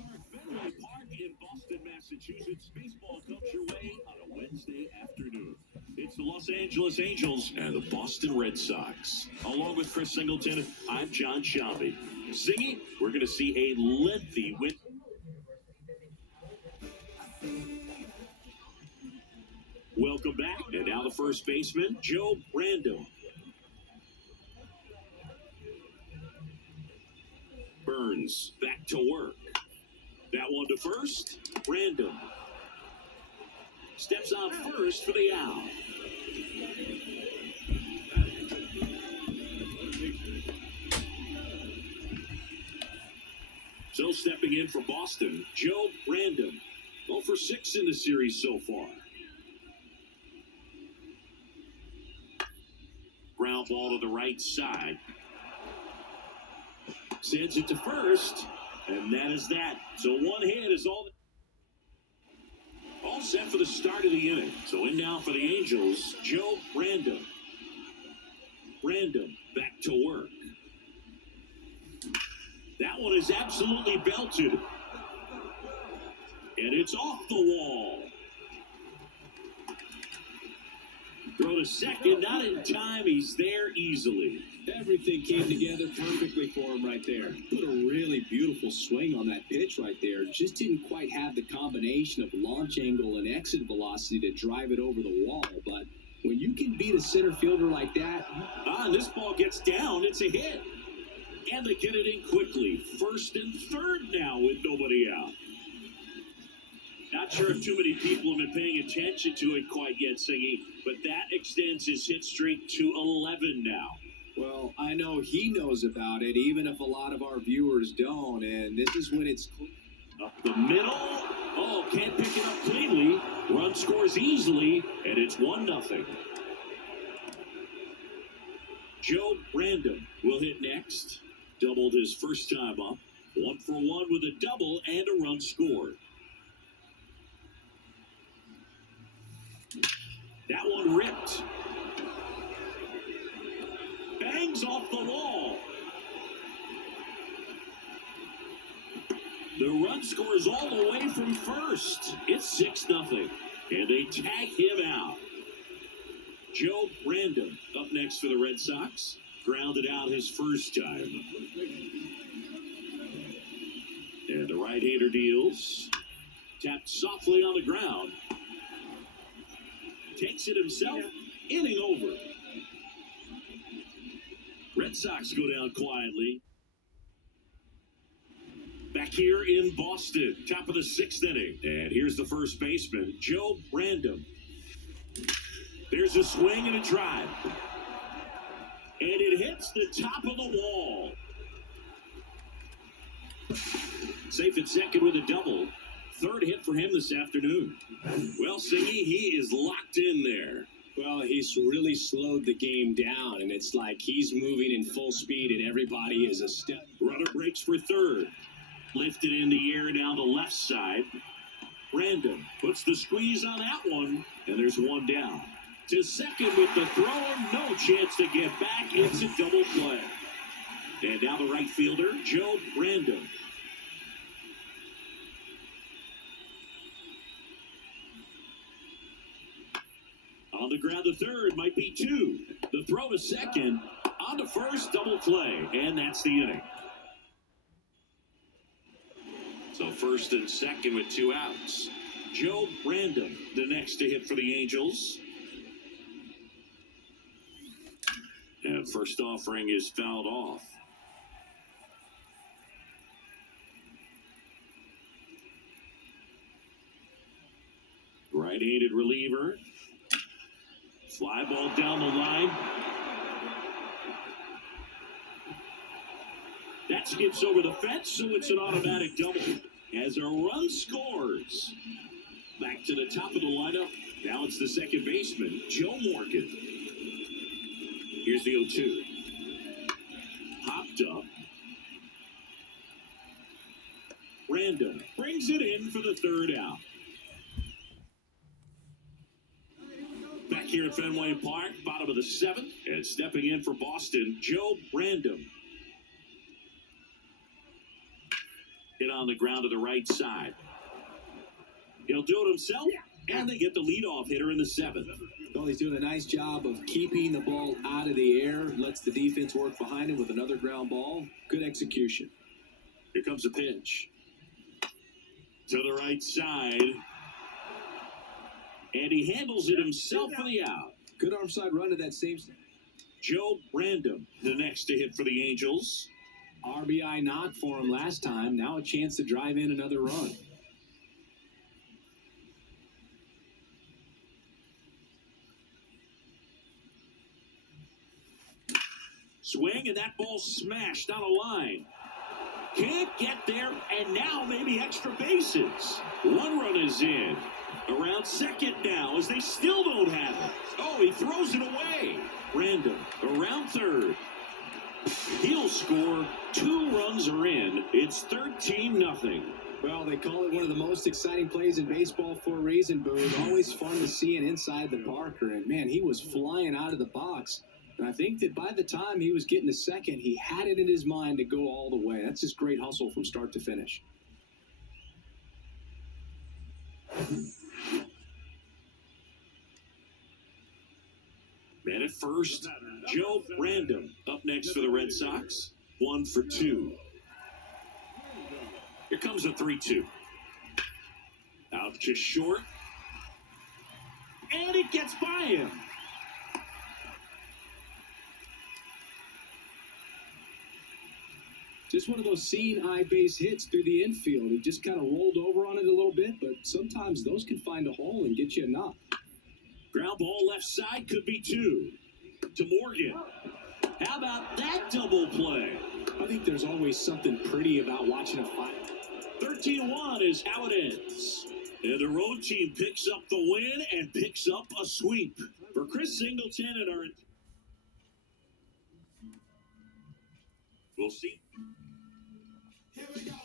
historic Fenway Park in Boston, Massachusetts. Baseball comes your way on a Wednesday afternoon. It's the Los Angeles Angels and the Boston Red Sox. Along with Chris Singleton, I'm John Sciambi. Singy, we're going to see a lengthy win. Welcome back. And now the first baseman, Joe Random. Burns back to work. That one to first. Random steps out first for the out. So stepping in for Boston, Joe Random. 0 for 6 in the series so far. Ground ball to the right side. Sends it to first, and that is that. So one hit is all set for the start of the inning. So in now for the Angels, Joe Random. Random back to work. That one is absolutely belted. And it's off the wall. Throw to second, not in time. He's there easily. Everything came together perfectly for him right there. Put a really beautiful swing on that pitch right there. Just didn't quite have the combination of launch angle and exit velocity to drive it over the wall. But when you can beat a center fielder like that... And this ball gets down. It's a hit. And they get it in quickly. First and third now with nobody out. Not sure if too many people have been paying attention to it quite yet, Singy, but that extends his hit streak to 11 now. Well, I know he knows about it, even if a lot of our viewers don't, and this is when it's... Up the middle. Oh, can't pick it up cleanly. Run scores easily, and it's 1-0. Joe Random will hit next. Doubled his first time up. 1 for 1 with a double and a run scored. That one ripped. Bangs off the wall. The run scores all the way from first. It's 6-0. And they tag him out. Joe Random up next for the Red Sox. Grounded out his first time. And the right-hander deals. Tapped softly on the ground. Takes it himself. Inning over. Red Sox go down quietly. Back here in Boston, top of the 6th inning. And here's the first baseman, Joe Random. There's a swing and a drive. And it hits the top of the wall. Safe at second with a double. Third hit for him this afternoon. Well, Singy, he is locked in there. Well, he's really slowed the game down, and it's like he's moving in full speed, and everybody is a step. Runner breaks for third. Lifted in the air down the left side. Random puts the squeeze on that one, and there's one down. To second with the throw, no chance to get back. It's a double play. And now the right fielder, Joe Random. On the ground to third, might be 2. The throw to second, on to first, double play, and that's the inning. So first and second with 2 outs. Joe Random, the next to hit for the Angels. And first offering is fouled off. Right-handed reliever. Fly ball down the line. That skips over the fence, so it's an automatic double. As a run scores. Back to the top of the lineup. Now it's the second baseman, Joe Morgan. Here's the 0-2. Hopped up. Random brings it in for the third out. Back here at Fenway Park, bottom of the 7th, and stepping in for Boston, Joe Random. Hit hit on the ground to the right side. He'll do it himself, and they get the leadoff hitter in the 7th. Well, he's doing a nice job of keeping the ball out of the air, lets the defense work behind him with another ground ball. Good execution. Here comes a pitch. To the right side. And he handles it himself for the out. Good arm side run to that same. Joe Random, the next to hit for the Angels. RBI knock for him last time. Now a chance to drive in another run. Swing, and that ball smashed on a line. Can't get there, and now maybe extra bases. One run is in. Around second now, as they still don't have it. Oh, he throws it away. Random, around third. He'll score. 2 runs are in. It's 13-0. Well, they call it one of the most exciting plays in baseball for a reason, Boog. Always fun to see it inside the Parker. And, man, he was flying out of the box. And I think that by the time he was getting to second, he had it in his mind to go all the way. That's just great hustle from start to finish. Man at first, Joe Random up next for the Red Sox. 1 for 2. Here comes a 3-2. Out to short. And it gets by him. Just one of those seeing eye base hits through the infield. He just kind of rolled over on it a little bit, but sometimes those can find a hole and get you a knock. Ground ball left side, could be 2. To Morgan. How about that double play? I think there's always something pretty about watching a fight. 13-1 is how it ends. And the road team picks up the win and picks up a sweep. For Chris Singleton and our... We'll see. Here we go.